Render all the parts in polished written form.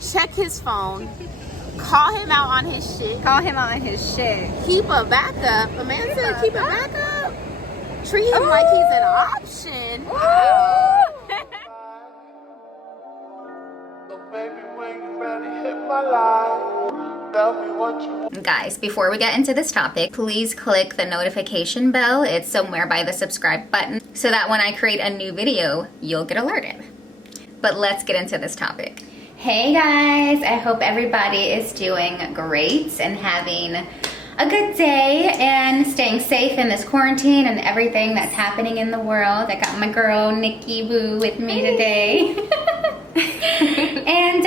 check his phone, call him out on his shit. Call him out on his shit. Keep a backup. A man said keep a backup. Treat him like he's an option. Wow. Guys, before we get into this topic, please click the notification bell. It's somewhere by the subscribe button so that when I create a new video, you'll get alerted. But let's get into this topic. Hey guys, I hope everybody is doing great and having a good day and staying safe in this quarantine and everything that's happening in the world. I got my girl Nikki Boo with me today. And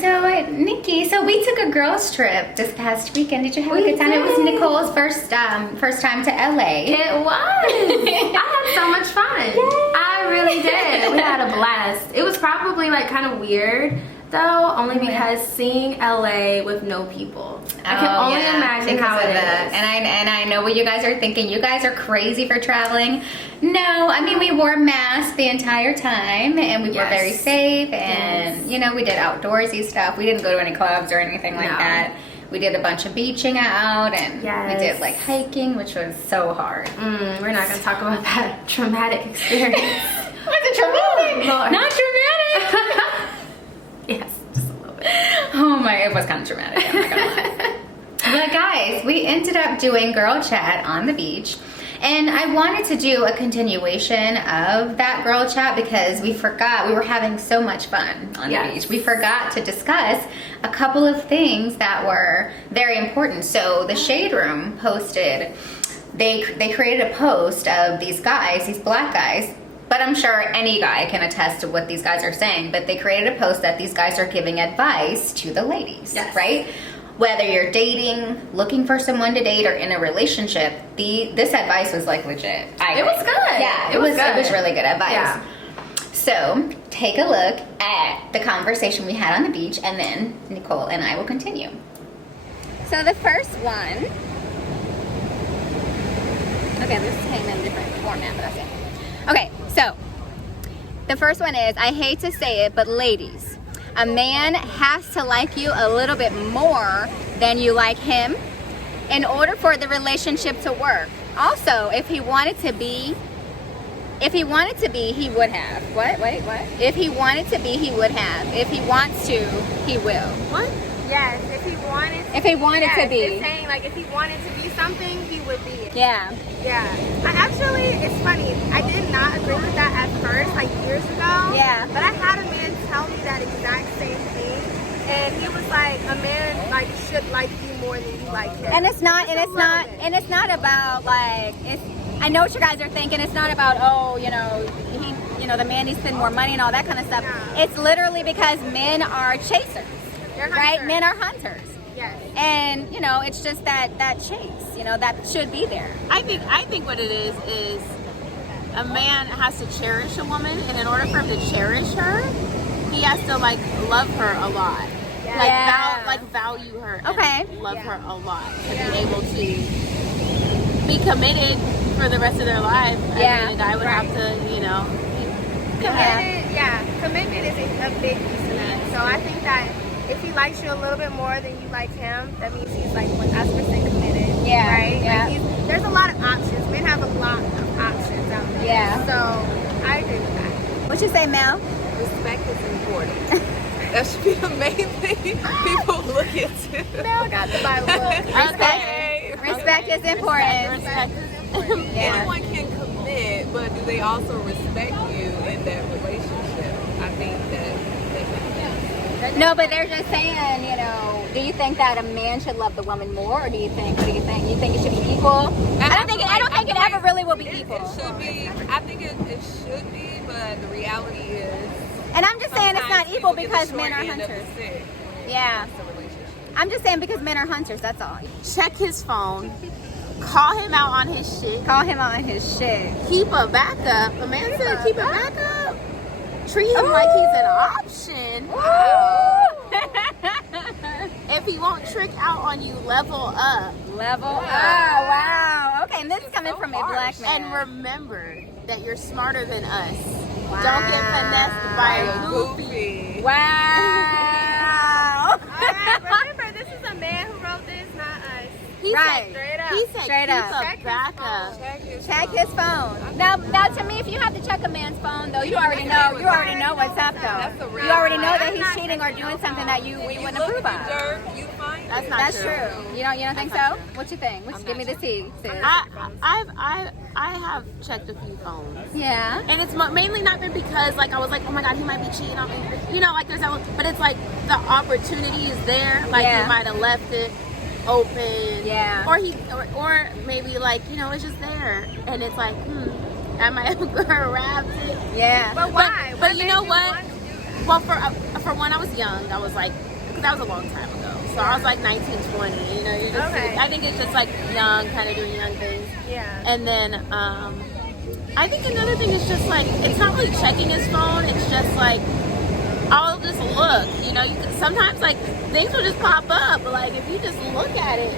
so Nikki, so we took a girls trip this past weekend. Did you have a good time? It was Nicole's first time to LA. It was. I had so much fun. Yay. I really did. We had a blast. It was probably like kind of weird though, only because seeing LA with no people. I can only imagine how it is. And I know what you guys are thinking. You guys are crazy for traveling. No, I mean, we wore masks the entire time and we were very safe and you know, we did outdoorsy stuff. We didn't go to any clubs or anything like that. We did a bunch of beaching out and we did like hiking, which was so hard. We're not gonna talk about that traumatic experience. Was it traumatic? Not traumatic. Yes, just a little bit. Oh my, it was kind of traumatic, I'm not gonna lie. But guys, we ended up doing girl chat on the beach. And I wanted to do a continuation of that girl chat because we forgot, we were having so much fun on the beach. We forgot to discuss a couple of things that were very important. So the Shade Room posted, they created a post of these guys, these black guys, but I'm sure any guy can attest to what these guys are saying, but they created a post that these guys are giving advice to the ladies, right? Whether you're dating, looking for someone to date, or in a relationship, this advice was like legit. It was good. Yeah, it was really good advice. Yeah. So take a look at the conversation we had on the beach, and then Nicole and I will continue. So the first one, okay, this came in different format, but that's it. Okay, so the first one is, I hate to say it, but ladies, a man has to like you a little bit more than you like him in order for the relationship to work. Also, if he wanted to be, he would have. What? If he wanted to be, he would have. If he wants to, he will. What? Yes, if he wanted to be. It's saying like if he wanted to be something, he would be it. Yeah. Yeah. It's funny. I did not agree with that at first, like years ago. Yeah. But I had a man tell me that exact same thing. And he was like, a man like should like you more than you like him. And it's not about like, I know what you guys are thinking. It's not about, oh, the man needs to spend more money and all that kind of stuff. No. It's literally because men are chasers. Right? Men are hunters. Yes. And, it's just that chase, that should be there. I think what it is a man has to cherish a woman, and in order for him to cherish her, he has to like love her a lot. Yeah. Value her. And love her a lot to be able to be committed for the rest of their life. I mean, a guy would have to, commitment is a big piece of that. So I think that if he likes you a little bit more than you like him, that means he's like 1,000% committed. Yeah. Right? Yeah. Like there's a lot of options. Men have a lot of options out there. Yeah. So I agree with that. What you say, Mel? Respect is important. That should be the main thing people look into. Mel got the Bible. Respect is important. Respect is important. Anyone can commit, but do they also respect you in that relationship? I think that. No, but they're just saying, do you think that a man should love the woman more, or what do you think? You think it should be equal? I don't think it ever really will be equal. It should be. I think it should be, but the reality is. And I'm just saying it's not equal because men are hunters. Yeah. I'm just saying because men are hunters, that's all. Check his phone. Call him out on his shit. Keep a backup. A man said keep a backup. Treat him like he's an option. If he won't trick out on you, level up. Wow. Okay, and this is coming from a black man. And remember that you're smarter than us. Wow. Don't get finessed by a goofy. Wow. Right. He said Straight keep up. a backup. Check his phone. Now, to me, if you have to check a man's phone, though, you already know what's up, though. You already know that he's cheating or doing something that you wouldn't approve of. That's true. You don't think so? What you think? Give me the tea, sis. I have checked a few phones. Yeah. And it's mainly not been because like I was like, oh my god, he might be cheating on me. You know, like there's that one, but it's like the opportunity is there. Like he might have left it open. Yeah. Or maybe like, you know, it's just there. And it's like, I might have grabbed it. Yeah. But why? But you know what? Well, for when I was young, I was like, because that was a long time ago. So I was like 19, 20, you know, you're just, I think it's just like young, kind of doing young things. Yeah. And then, I think another thing is just like, it's not really checking his phone, it's just like, I'll just look, you know, sometimes like things will just pop up, but like if you just look at it.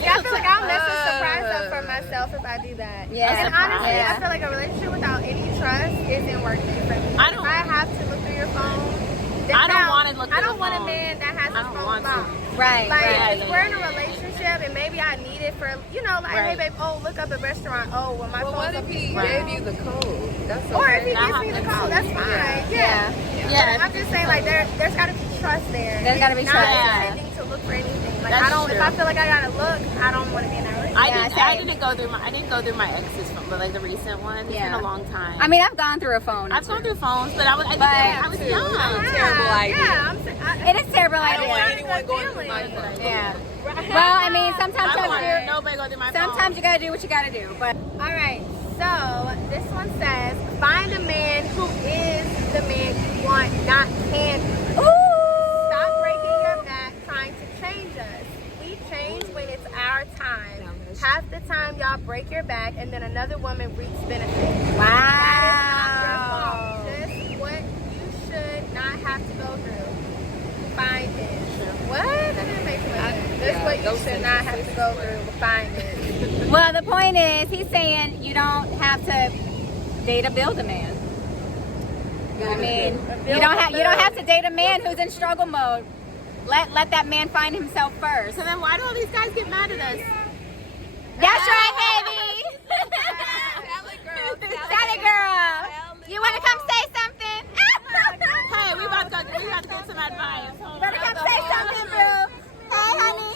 Yeah, I feel like I'll mess a surprise up for myself if I do that. Yeah. And honestly, I feel like a relationship without any trust isn't working for me. If I have to look through your phone, I don't want to look through I don't the want a phone. man that has his phone locked. Right. Like, if we're in a relationship and maybe I need it for, you know, like, hey, babe, look up a restaurant. Oh, well, my phone's What if he gave you the code? That's okay. Or if he gives me the code, that's fine. Yeah. I'm just saying, like, there's got to be trust there. There's got to be trust. Not intending to look for anything. Like, if I feel like I gotta look, I don't want to be in that relationship. I didn't go through my ex's phone, but like the recent one. It's been a long time. I mean, I've gone through a phone. I've gone through phones, but I was young. Terrible idea. It is terrible I don't want idea. anyone going through my phone. Yeah. Well, I mean, sometimes nobody go through my phone. sometimes you gotta do what you gotta do. But All right, so this one says, find a man who is the man you want, not can be. Stop breaking your back trying to change us. We change when it's our time. Half the time y'all break your back and then another woman reaps benefits. wow. That is not your fault. Just what you should not have to go through. Find it. What? That didn't make sense. That's what you should not have to go through. Find it. Well, the point is, he's saying you don't have to date a build-a-man. I mean, you don't have to date a man who's in struggle mode. Let that man find himself first. So then why do all these guys get mad at us? That's right, baby. Sally girl. You want to come say something? Hey, we about to get some advice. You better come say something, boo. Hey, honey.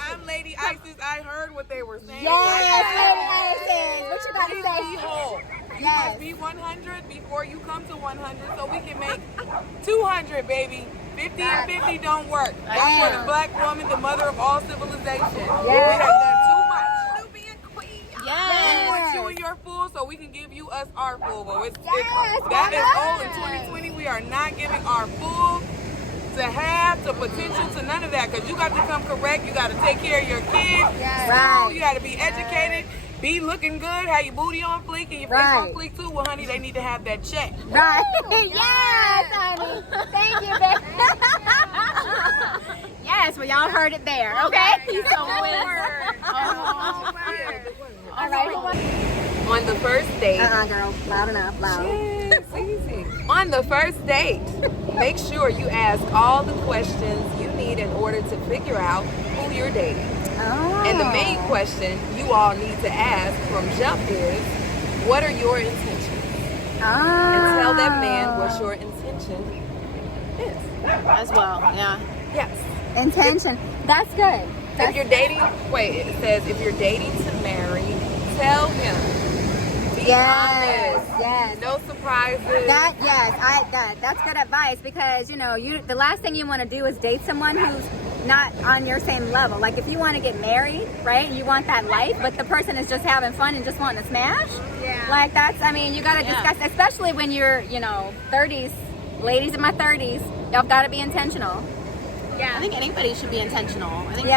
I'm Lady Isis. I heard what they were saying. Yes, Lady Isis. What you got to say? Behold, you must be 100 before you come to 100, so we can make 200, baby. 50 and 50 don't work. That's for the black woman, the mother of all civilization. We have done too much. Snoopy and Queen. Yes. We want you in your full so we can give you us our full. But that is all in 2020. We are not giving our full to half, to potential, to none of that. Because you got to come correct. You got to take care of your kids. Right. You got to be educated. Be looking good, have your booty on fleek and your face on fleek too. Well, honey, they need to have that check. Right. Yes, honey. Thank you, baby. Yes, well, y'all heard it there, okay? He's so weird. All right. On the first date. Girl. Loud enough. Loud. It's easy. On the first date, make sure you ask all the questions you need in order to figure out who you're dating. Oh. And the main question you all need to ask from jump is, what are your intentions? And tell that man what your intention is. As well, yeah. Yes. Intention. That's good. If you're dating, it says if you're dating to marry, tell him. Be honest. Yes. No surprises. That's good advice because the last thing you want to do is date someone who's not on your same level. Like if you want to get married, right? You want that life, but the person is just having fun and just wanting to smash. Yeah. Like you got to discuss, especially when you're 30s, ladies in my 30s, y'all got to be intentional. Yeah, I think anybody should be intentional. I think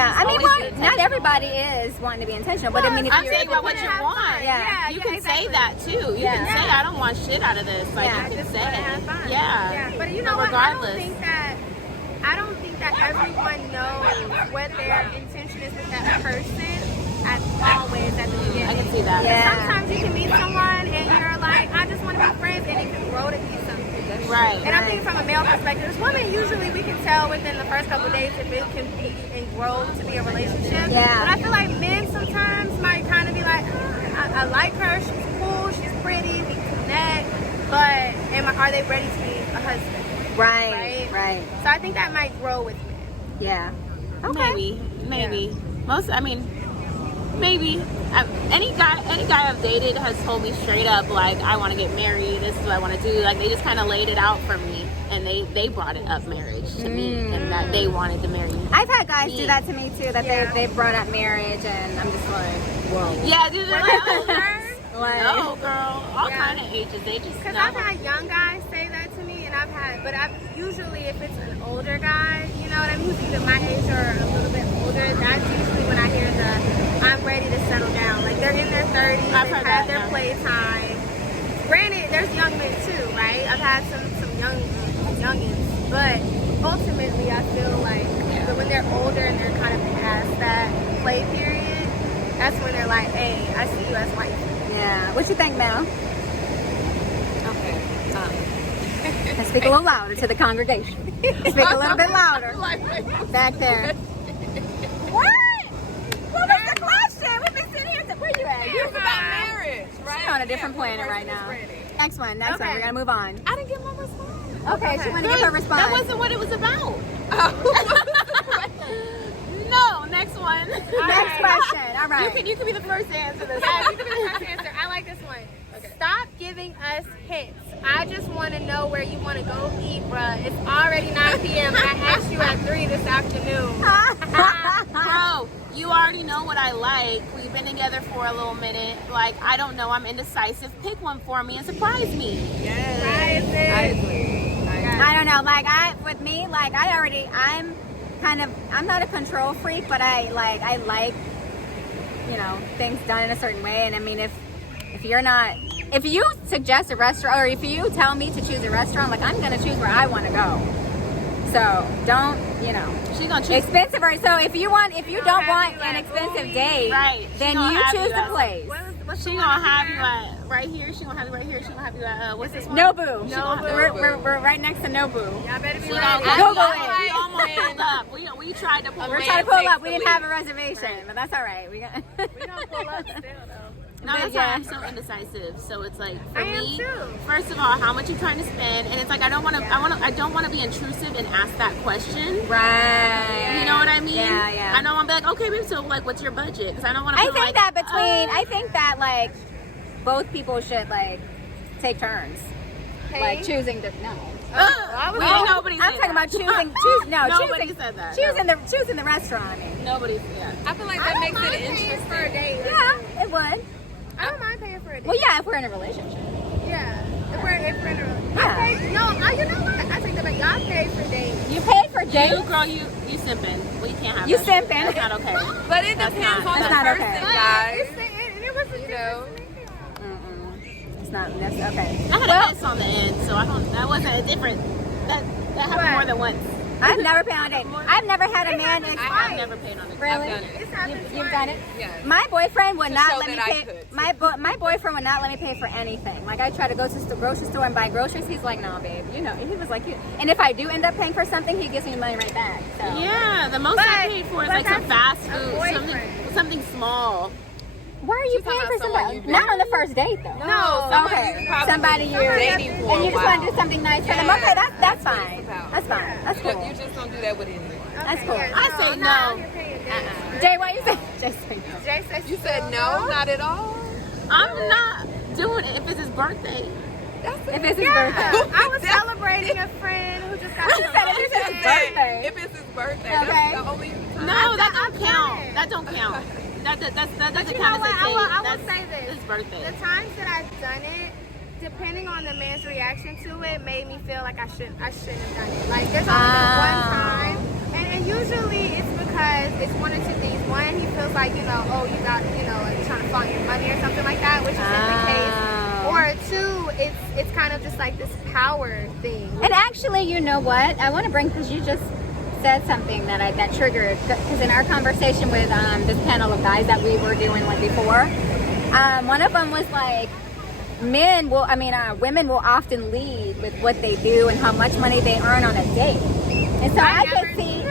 not everybody is wanting to be intentional, but I mean, if I'm you're saying what you want. You can say that too. You can say I don't want shit out of this. Like you can say it. Yeah. But you know what? Regardless. I don't think that everyone knows what their intention is with that person always at the beginning. I can see that. Sometimes you can meet someone and you're like, I just want to be friends, and it can grow to be something. Right. And I'm thinking from a male perspective. As women, usually we can tell within the first couple of days if it can be and grow to be a relationship. Yeah. But I feel like men sometimes might kind of be like, I like her, she's cool, she's pretty, we connect, but are they ready to be a husband? Right. So I think that might grow with men. Yeah. Okay. Maybe. Maybe. Any guy I've dated has told me straight up, like, I want to get married, this is what I want to do. Like, they just kind of laid it out for me, and they brought it up marriage to me, and that they wanted to marry me. I've had guys do that to me too, that they brought up marriage, and I'm just like, whoa. Yeah, dude, they're like, Like, no, girl, all kind of ages. They just Because know. I've had young guys say that to me, and I've usually if it's an older guy, you know what I mean, who's either my age or a little bit older, that's usually when I hear I'm ready to settle down. Like they're in their 30s, they've had their playtime. Granted, there's young men too, right? I've had some youngins, but ultimately I feel like when they're older and they're kind of past that play period, that's when they're like, hey, I see you as wife. yeah. What you think, Mel? Okay. Speak a little louder to the congregation. Speak a little bit louder. Back there. What? What was the question? We've been sitting here. Where you at? It's about marriage, right? You're on a different planet right now. Next one. We're gonna move on. I didn't get my response. Okay, she wanted to give her response. That wasn't what it was about. No, next one. Next question. All right. You can be the first to answer this. Yeah, you can be the first answer. I like this one. Stop giving us hints. I just want to know where you want to go eat, bruh. It's already 9 p.m. I asked you at 3 this afternoon. Bro, you already know what I like. We've been together for a little minute. Like, I don't know. I'm indecisive. Pick one for me and surprise me. I agree. I don't know. Like I'm not a control freak, but I like, things done in a certain way. And I mean, if you suggest a restaurant, or if you tell me to choose a restaurant, like I'm gonna choose where I want to go. So don't, She's gonna choose. expensive. So if you don't want an expensive date, Right. then you choose the place. She gonna have you at right here. She gonna have you right here. She gonna have you at what's this one? Nobu. Nobu. We're right next to Nobu. Y'all better be She ready. gonna Google we it. almost pulled up. We tried to pull. We're up. trying to pull up. We didn't have a reservation, but that's all right. We We don't pull up still, though. No, that's Yeah. why I'm so indecisive. So it's like for I am me, too. first of all, how much you trying to spend, and it's like I don't want to be intrusive and ask that question. Right. You know what I mean? Yeah. I don't want to be like, okay, babe, so like, what's your budget? Because I don't want to. I think that like both people should like take turns, like choosing the no. Nobody said I'm talking about choosing. Nobody choosing, said that. choosing the restaurant. I mean, Nobody. Yeah. I feel like that makes it interesting. For a date. yeah, it would. I don't mind paying for a date. Well, yeah, if we're in a relationship. Yeah. If we're in a Yeah. you know what? I take that back. Y'all pay for dates. You pay for You dates. girl, you simping. We can't have You that shit. simping. That's not okay. But it That's depends not- on the that's not person, okay. guys. It was a You know. It's not. That's okay. I had an S on the end, so I don't. That wasn't a different. That happened more than once. I've never paid on a date. I've never had a man. I've never paid on a date. Really? I've done it. You've done it. Yes. My boyfriend would To not show let me that I pay. could. My boyfriend would not let me pay for anything. Like I try to go to the grocery store and buy groceries. He's like, no, babe. He was like, and if I do end up paying for something, he gives me the money right back. So. Yeah, the most I paid for is like some fast a food, boyfriend. something small. Why are you She's paying talking for about someone somebody? you've Not been- on the first date though. No, someone Okay. you've probably Somebody you're dating for and you a just want to while. do something nice for them. Yeah. Okay, that's fine. about. That's fine. That's cool. You just don't do that with anyone. That's cool. I say no. Jay, why you say? Jay, say no. Jay says You said no, not at all. I'm not doing it if it's his birthday. If it's his birthday. I was celebrating a friend who just got She said if it's his birthday. If it's his birthday, Okay. that's the only time. No, that don't I've count. done it. That don't count. That doesn't you count know as a what? date. I will That's say this. his birthday. The times that I've done it, depending on the man's reaction to it, made me feel like I shouldn't have done it. Like there's only been one time, and usually it's because it's one or two things. One, he feels like you got like trying to flaunt your money or something like that, which isn't the case. Or two, it's kind of just like this power thing. And actually, you know what? I want to bring, because you just said something that triggered, because in our conversation with this panel of guys that we were doing like before, one of them was like, women will often lead with what they do and how much money they earn on a date. And so I could see,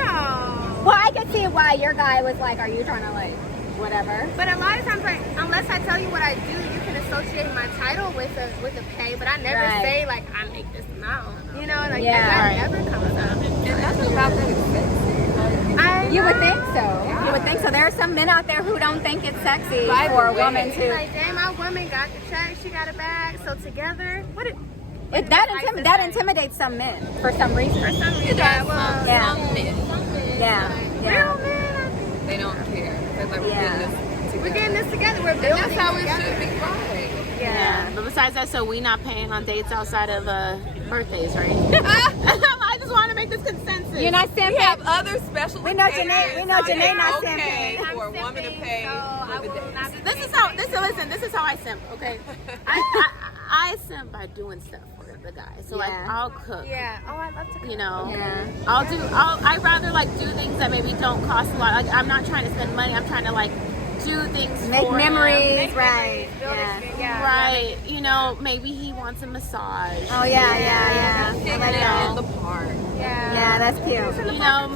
well, I could see why your guy was like, are you trying to like, whatever? But a lot of times, like, unless I tell you what I do, you can associate my title with a pay, but I never say like I make this amount. You know, like that never comes up. And nothing about that expensive. You would think so. Yeah. You would think so. There are some men out there who don't think it's sexy for a woman to. Like, damn, my woman got the check, she got a bag, so together, that intimidates some men for some reason. Some men. Real men. They don't care. They're like, we're getting this together. We're building. That's how it should be. Right. Yeah. But besides that, so we not paying on dates outside of birthdays, right? I just want to make this consensus. You're not simping. We have other special. We know Janae not simping. For a woman to pay for the date. This is how I simp. Okay. I simp by doing stuff for the guy. So like I'll cook. Yeah. Oh, I love to cook. You know. Yeah. I'd rather like do things that maybe don't cost a lot. Like I'm not trying to spend money. I'm trying to like do things make for memories, him. right? Right. You know, maybe he wants a massage. Oh yeah. In the park. Yeah, that's cute. You know,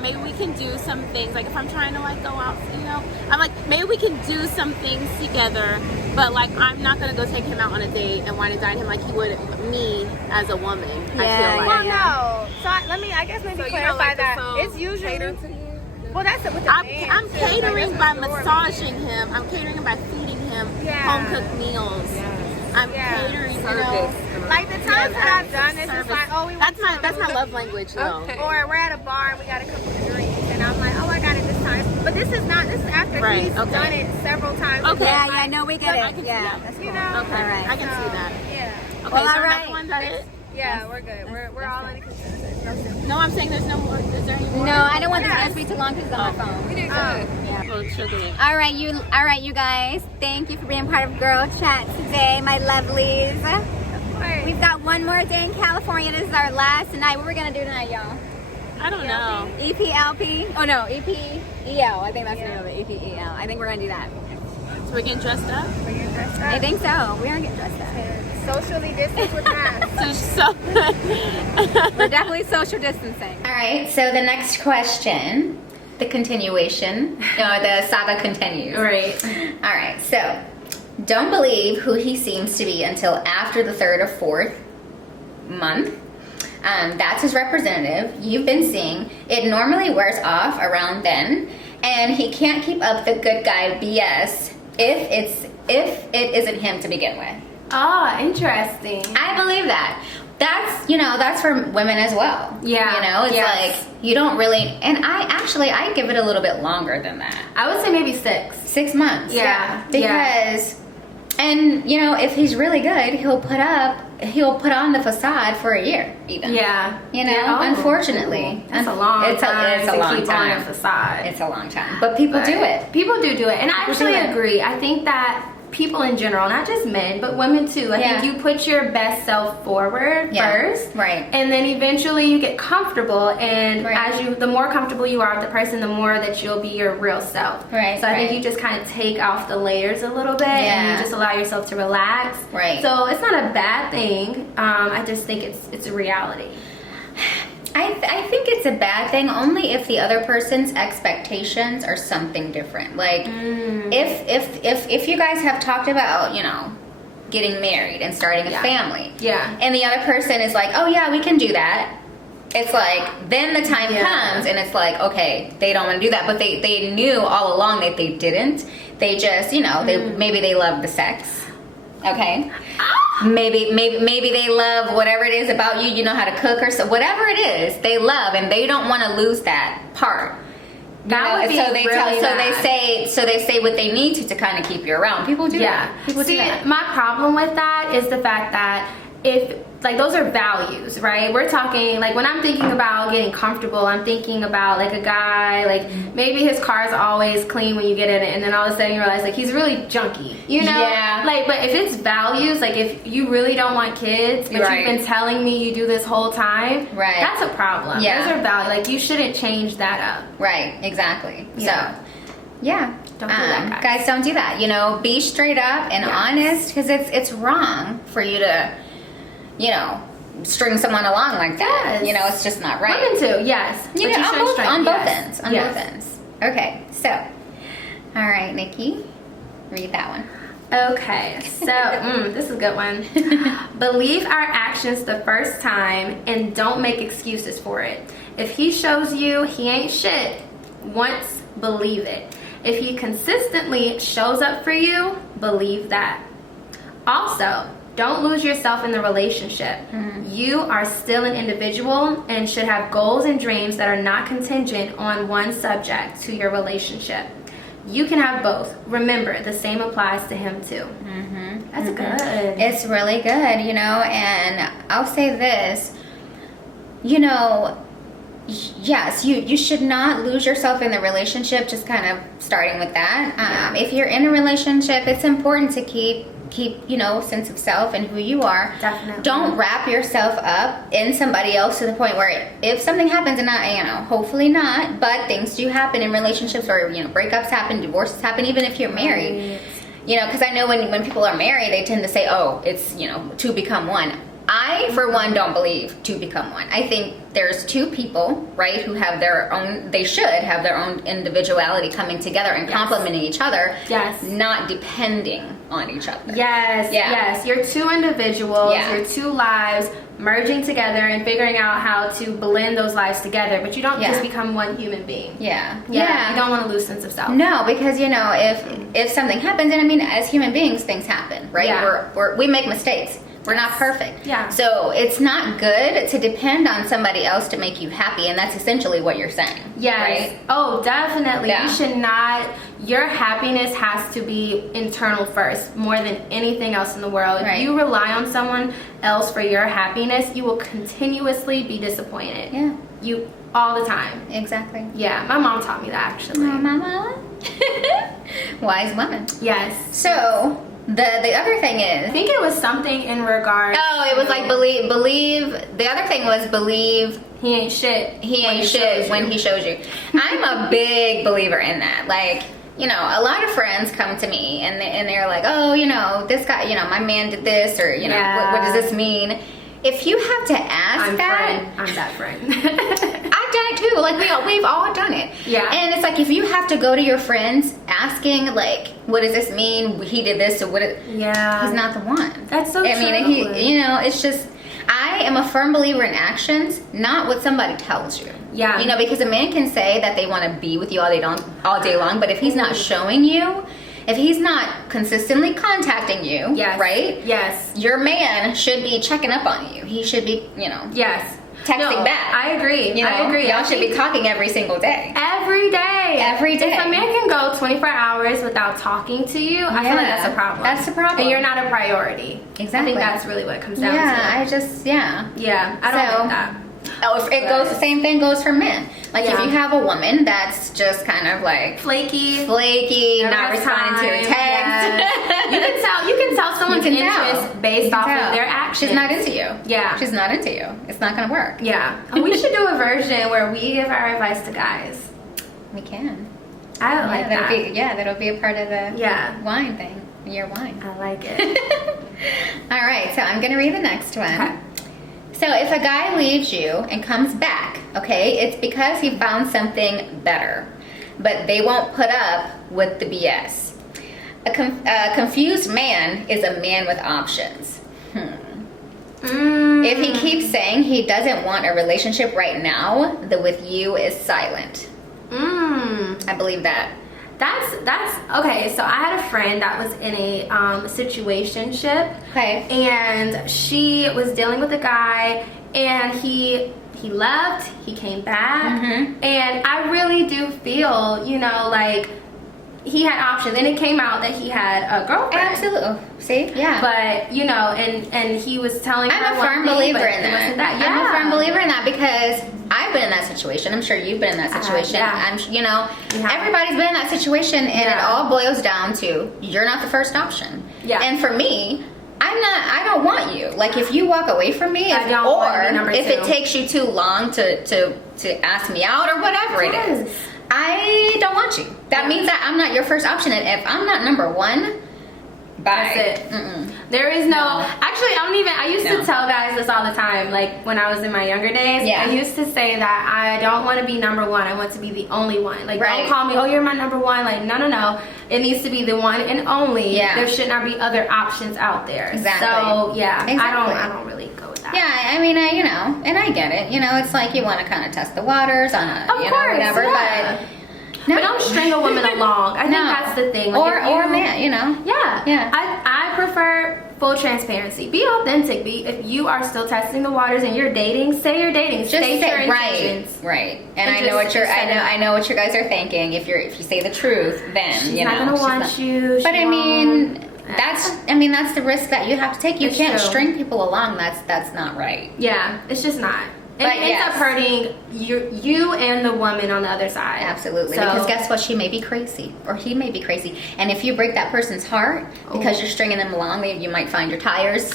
maybe we can do some things. Like if I'm trying to like go out, you know, I'm like maybe we can do some things together. But like I'm not gonna go take him out on a date and wine and dine him like he would me as a woman. I feel like. Well, no. So I guess maybe clarify that. It's usually. Well, that's it with the I'm catering by massaging him. I'm catering him by feeding him home cooked meals. I'm catering, you know. Like the times that I've done this, it's like, oh, that's my love language, though. Okay. Or we're at a bar and we got a couple of drinks, and I'm like, oh, I got it this time. But this is after he's done it several times. Okay. Yeah, no, we get it. I can see that. That's cool. You Okay, know? I can see that. Yeah. Okay, so another one, that it? Yeah, we're good. We're all in a consensus. No, I'm saying there's no more. Is there any more? No, I don't want this to be too long because it's on my phone. We did good. Yeah. Well, sugar. All right, you guys. Thank you for being part of Girl Chat today, my lovelies. We've got one more day in California. This is our last night. What we're gonna do tonight, y'all? I don't know. EPLP? Oh no, EPEL. I think that's the name of it. EPEL. I think we're gonna do that. So we're getting dressed up? I think so. We are getting dressed up. Socially distanced with masks. We're definitely social distancing. All right, so the next question, the continuation, the saga continues. Right. All right, so don't believe who he seems to be until after the 3rd or 4th month. That's his representative. You've been seeing. It normally wears off around then, and he can't keep up the good guy BS if it isn't him to begin with. Oh, interesting. I believe that. That's for women as well. Yeah. It's like you don't really, and I give it a little bit longer than that. I would say maybe 6. 6 months. Yeah. Because, and if he's really good, he'll put on the facade for a year even. Yeah. Unfortunately. It's a long time. It's a long keep time. on a facade. It's a long time. But people do it. People do it. And I actually agree. I think that people in general, not just men, but women too. I think you put your best self forward first. Right. And then eventually you get comfortable, and the more comfortable you are with the person, the more that you'll be your real self. Right. So I think you just kind of take off the layers a little bit and you just allow yourself to relax. Right. So it's not a bad thing. I just think it's a reality. I think it's a bad thing only if the other person's expectations are something different. Like if you guys have talked about, getting married and starting a family. Yeah. And the other person is like, "Oh yeah, we can do that." It's like then the time comes and it's like, okay, they don't want to do that, but they knew all along that they didn't. They just, maybe they love the sex. Okay. Maybe they love whatever it is about you. You know how to cook or so whatever it is they love, and they don't want to lose that part. So they say what they need to kind of keep you around. People do that. People do that. My problem with that is the fact that those are values, right? We're talking, like, when I'm thinking about getting comfortable, I'm thinking about, like, a guy, like, maybe his car's always clean when you get in it, and then all of a sudden you realize, like, he's really junky, Yeah. Like, but if it's values, like, if you really don't want kids, but you've been telling me you do this whole time, that's a problem. Yeah. Those are values. Like, you shouldn't change that up. Right, exactly. Yeah. Yeah. Don't do that, guys. Don't do that. You know, be straight up and honest, because it's wrong for you to, you know, string someone along like that. Yes. You know, it's just not right. Women too, yes. You But know, shouldn't on strike- both yes. ends. On Yes. both ends. Okay, so, all right, Nikki, read that one. Okay, so this is a good one. Believe our actions the first time and don't make excuses for it. If he shows you he ain't shit once, believe it. If he consistently shows up for you, believe that. Also, don't lose yourself in the relationship. You are still an individual and should have goals and dreams that are not contingent on one subject to your relationship. You can have both. Remember, the same applies to him too. That's good. It's really good, you know, and I'll say this, you know, yes, you should not lose yourself in the relationship, just kind of starting with that. If you're in a relationship, it's important to keep you know, sense of self and who you are. Definitely. Don't wrap yourself up in somebody else to the point where if something happens, and not, you know, hopefully not, but things do happen in relationships, or, you know, breakups happen, divorces happen, even if you're married. Right. You know, because I know when people are married, they tend to say, oh, it's, you know, two become one. I, for one, don't believe two become one. I think there's two people, right, who have their own, they should have their own individuality coming together and complementing each other. Yes. Not depending on each other. Yes, Yeah. yes. You're two individuals, Yeah. you're two lives merging together and figuring out how to blend those lives together, but you don't Yeah. just become one human being. Yeah. You don't want to lose sense of self. No, because, you know, if something happens, and I mean, as human beings, things happen, right? Yeah. We make mistakes. We're not perfect. Yeah. So it's not good to depend on somebody else to make you happy, and that's essentially what you're saying. Yes. Right? Oh, definitely. Yeah. You should not. Your happiness has to be internal first, more than anything else in the world. Right. If you rely on someone else for your happiness, you will continuously be disappointed. Yeah. You all the time. Exactly. Yeah, my mom taught me that actually. Oh, mama. Wise woman. Yes. So the other thing I is, think it was something in regard. oh, it was like believe. The other thing was believe He ain't shit. he when ain't shows shit you. when he shows you. I'm a big believer in that. Like, you know, a lot of friends come to me and they're like, oh, you know, this guy, you know, my man did this, or, you know, what does this mean? If you have to ask I'm that, that friend. I've done it too. Like we've all done it. Yeah. And it's like, if you have to go to your friends asking, like, what does this mean? He did this, or what? Yeah. He's not the one. That's so I mean, true. you know, it's just, I am a firm believer in actions, not what somebody tells you. Yeah. You know, because a man can say that they want to be with you all day long, but if he's not showing you, if he's not consistently contacting you, Yes. right? Yes. Your man should be checking up on you. He should be, you know, Yes. texting back. I agree. You know, I agree. Y'all I should be think talking every single day. every day. Every day. If a man can go 24 hours without talking to you, I feel like Yeah. that's a problem. That's the problem. And you're not a priority. I Exactly. think that's really what it comes down Yeah, to. I just, yeah. Yeah, I don't So- like that. Oh, if it goes, the same thing goes for men. Like, if Yeah. you have a woman that's just kind of like Flaky. flaky, Never not has responding to your time. text. Yes. You can tell someone's You can tell. interest based You can off tell. of their actions. She's not into you. Yeah. She's not into you. It's not going to work. Yeah. We should do a version where we give our advice to guys. We can. I like that. That'll be a part of the Yeah. wine thing. Your wine. I like it. All right, so I'm going to read the next one. Okay. So if a guy leaves you and comes back, okay, it's because he found something better, but they won't put up with the BS. A confused man is a man with options. If he keeps saying he doesn't want a relationship right now, the with you is silent. I believe that. That's okay. So I had a friend that was in a situationship. Okay. And she was dealing with a guy, and he left. He came back, and I really do feel, you know, like he had options, and it came out that he had a girlfriend. Absolutely. See? Yeah. But you know, and he was telling her I'm a one firm thing, believer but in it wasn't that. that. I'm a firm believer in that because I've been in that situation. I'm sure you've been in that situation. Yeah. You know, everybody's been in that situation, and it all boils down to you're not the first option. Yeah. And for me, I don't want you. Like, if you walk away from me, I don't want to be or number if two. it takes you too long to ask me out or whatever it is, I don't want you. That means that I'm not your first option. And if I'm not number one, bye. That's it. There is no. Actually, I used to tell guys this all the time. Like when I was in my younger days, I used to say that I don't want to be number one. I want to be the only one. Like don't call me, oh, you're my number one. Like no. It needs to be the one and only. Yeah. There should not be other options out there. Exactly. So yeah, exactly. I don't really go with that. Yeah, I mean, and I get it. It's like you want to kind of test the waters on a, whatever, but. No. But don't string a woman along. I think that's the thing. Like or a man, Yeah. I prefer full transparency. Be authentic. If you are still testing the waters and you're dating, say you're dating. Just say your intentions. Right. And I know what I know what you guys are thinking. If you say the truth, then she's not gonna want you. But I mean, that's the risk that you have to take. You can't string people along. That's not right. Yeah, it's just not. It ends up hurting you and the woman on the other side. Absolutely. Because guess what? She may be crazy. Or he may be crazy. And if you break that person's heart because you're stringing them along, you might find your tires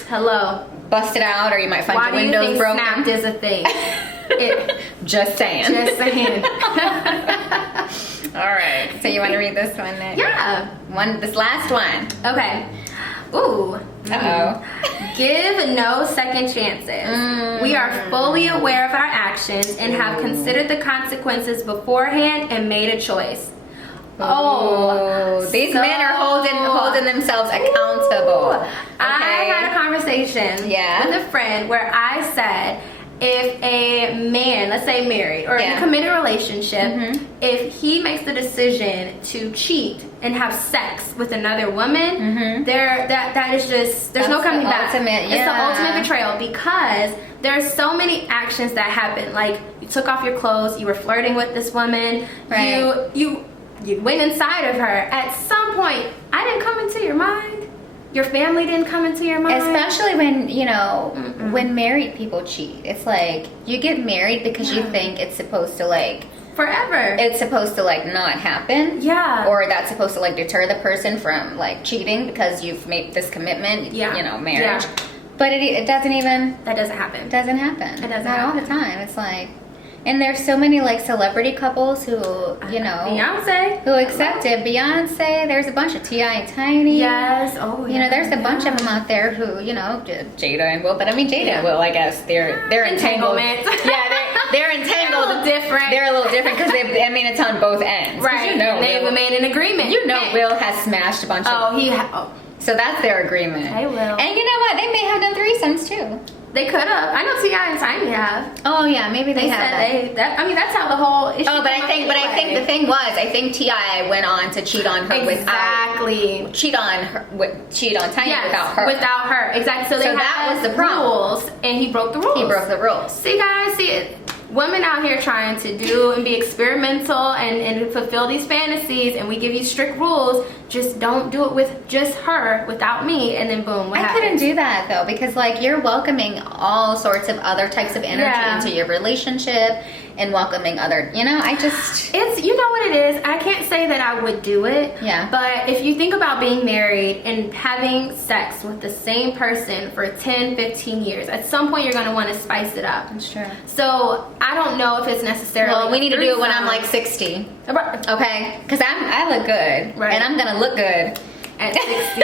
busted out, or you might find your windows broken. Snapped is a thing? Just saying. Just saying. All right. So you want to read this one next? Yeah. This last one. Okay. Ooh. Uh-oh. Give no second chances. We are fully aware of our actions and have considered the consequences beforehand and made a choice. These men are holding themselves accountable. Okay. I had a conversation with a friend where I said, if a man, let's say married or in a committed relationship, if he makes the decision to cheat and have sex with another woman, that is just, there's no coming back. It's the ultimate betrayal, because there's so many actions that happen. Like you took off your clothes, you were flirting with this woman, you went inside of her. At some point, I didn't come into your mind. Your family didn't come into your mind. Especially when, when married people cheat. It's like, you get married because you think it's supposed to forever. It's supposed to not happen. Yeah. Or that's supposed to deter the person from cheating because you've made this commitment, marriage. Yeah. But it doesn't even. That doesn't happen. It doesn't happen. It doesn't Not happen. all the time. It's like. And there's so many celebrity couples who, Beyonce. Who accepted. Beyonce, there's a bunch of T.I. and Tiny. Yes. Oh, yeah. There's a bunch of them out there who, Jada and Will. But I mean, Jada and Will, I guess, they're entangled. They're entangled. They're a little different. They're a little different because it's on both ends. Right. They've made an agreement. Will has smashed a bunch of. So that's their agreement. They will. And you know what? They may have done threesomes too. They could have. I know T.I. and Tiny have. Oh yeah, maybe they have. That's how the whole issue. Oh, but I think the thing was, I think T.I. went on to cheat on her cheat on Tiny without her. Without her, exactly. So that was the problem. Rules, and he broke the rules. He broke the rules. See, guys, women out here trying to do and be experimental and fulfill these fantasies, and we give you strict rules. Just don't do it with just her without me, and then boom, what happens? I couldn't do that though, because you're welcoming all sorts of other types of energy into your relationship and welcoming other, it's, you know what it is, I can't say that I would do it, but if you think about being married and having sex with the same person for 10-15 years, at some point you're going to want to spice it up. That's true. So I don't know if it's necessarily we need to do it when I'm 60, okay, because I look good, and I'm going to look good at 60.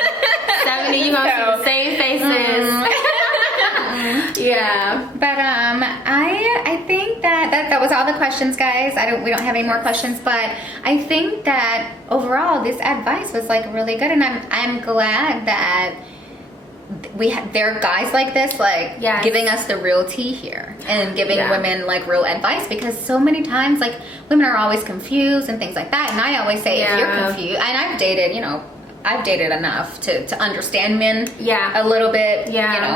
70, you're going to see the same faces. Yeah, but I think that was all the questions, guys. We don't have any more questions, but I think that overall this advice was really good, and I'm glad that there are guys like this giving us the real tea here and giving women real advice, because so many times women are always confused and things like that, and I always say if you're confused, and I've dated enough to understand men a little bit,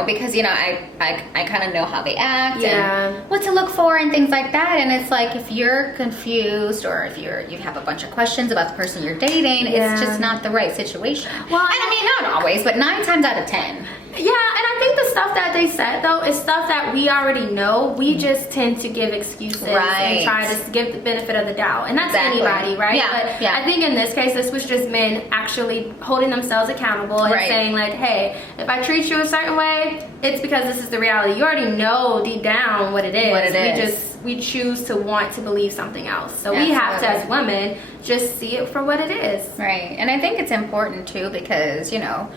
because I kind of know how they act and what to look for and things like that. And it's if you're confused or if you have a bunch of questions about the person you're dating, it's just not the right situation. Well, and I mean, not always, but 9 times out of 10. Yeah, and I think the stuff that they said though is stuff that we already know. We just tend to give excuses and try to give the benefit of the doubt, and that's anybody, right? But I think in this case, this was just men actually holding themselves accountable and saying hey, if I treat you a certain way, it's because this is the reality. You already know deep down what it is. we choose to want to believe something else. So we have to, as women, just see it for what it is. Right. And I think it's important too because, you know,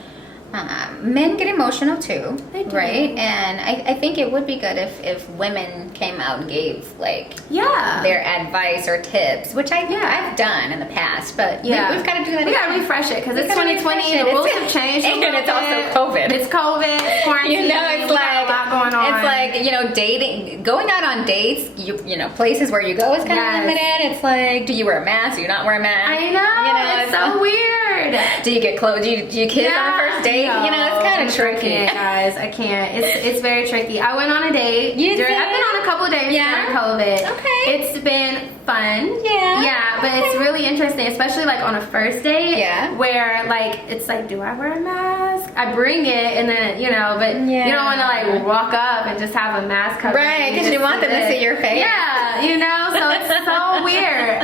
men get emotional too, They do. right? And I think it would be good if women came out and gave like their advice or tips, which I've done in the past, but we've got to do that. We got to refresh it because it's 2020. The rules have changed, and it's also COVID. It's COVID, quarantine. You know, it's like a lot going on. It's like, you know, dating, going out on dates. You know, places where you go is kind of limited. It's like, do you wear a mask? Do you not wear a mask? I know. You know, it's so weird. Do you get clothes? Do you kiss on the first date? No, you know, it's kind of tricky. I can't, guys. I can't. It's very tricky. I went on a date. You did? I've been on a couple dates during COVID. Okay. It's been fun. Yeah. Yeah, but it's really interesting, especially like on a first date. Yeah. Where like it's like, do I wear a mask? I bring it, and then you know, but you don't want to like walk up and just have a mask cover. Right, because you want them to see your face. Yeah, you know, so it's so weird.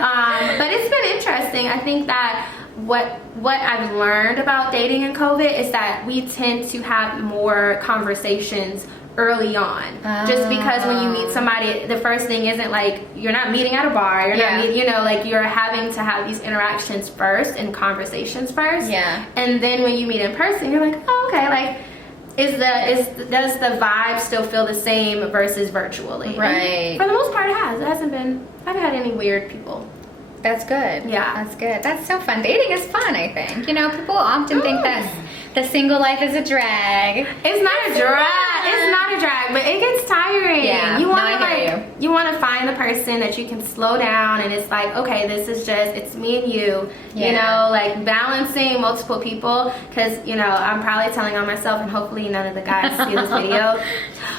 But it's been interesting. I think that what I've learned about dating in COVID is that we tend to have more conversations early on. Just because when you meet somebody, the first thing isn't like, you're not meeting at a bar, you're not meeting, you know, like you're having to have these interactions first and conversations first. Yeah. And then when you meet in person, you're like, oh, okay, like, does the vibe still feel the same versus virtually? Right. And for the most part, it has. It hasn't been, I haven't had any weird people. That's good. Yeah. That's good. That's so fun. Dating is fun, I think. You know, people often think that the single life is a drag. It's not a drag. It's not a drag, but it gets tiring. Yeah. You want to you want to find the person that you can slow down, and it's like, okay, this is just, it's me and you. You know, like balancing multiple people, because you know, I'm probably telling on myself, and hopefully none of the guys see this video.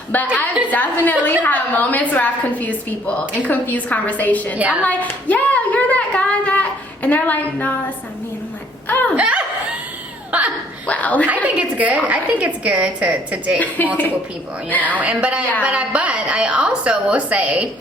But I've definitely had moments where I've confused people and confused conversations. I'm like, yeah, you're that guy that, and they're like, no, that's not me. And I'm like, oh. Well, I think it's good. I think it's good to date multiple people, you know. And but I also will say,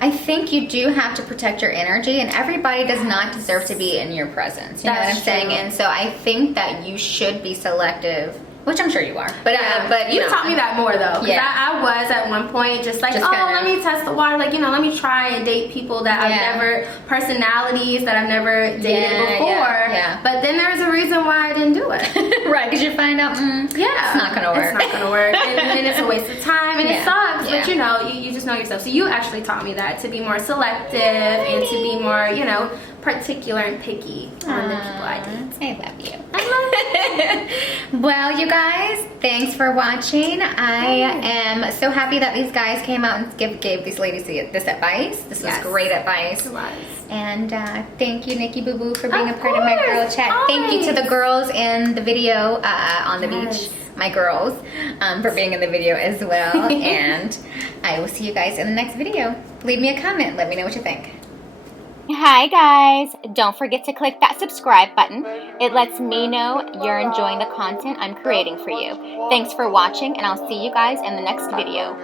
I think you do have to protect your energy, and everybody does not deserve to be in your presence. You know what I'm saying? And so I think that you should be selective, which I'm sure you are. But but you taught me that more though. Because I was at one point just like, let me test the water. Like, you know, let me try and date people that I've never, personalities that I've never dated before. But then there's a reason why I didn't do it. Right, because you find out, it's not gonna work. It's not gonna work. And it's a waste of time, and it sucks. But you know, you just know yourself. So you actually taught me that, to be more selective and to be more, you know, particular and picky on the people I date. I love you. Well, you guys, thanks for watching. I am so happy that these guys came out and gave these ladies this advice. This was great advice. It was. And thank you, Nikki Boo Boo, for being a part of my girl chat. Thank you to the girls in the video on the beach, my girls, for being in the video as well. And I will see you guys in the next video. Leave me a comment. Let me know what you think. Hi guys, don't forget to click that subscribe button. It lets me know you're enjoying the content I'm creating for you. Thanks for watching, and I'll see you guys in the next video.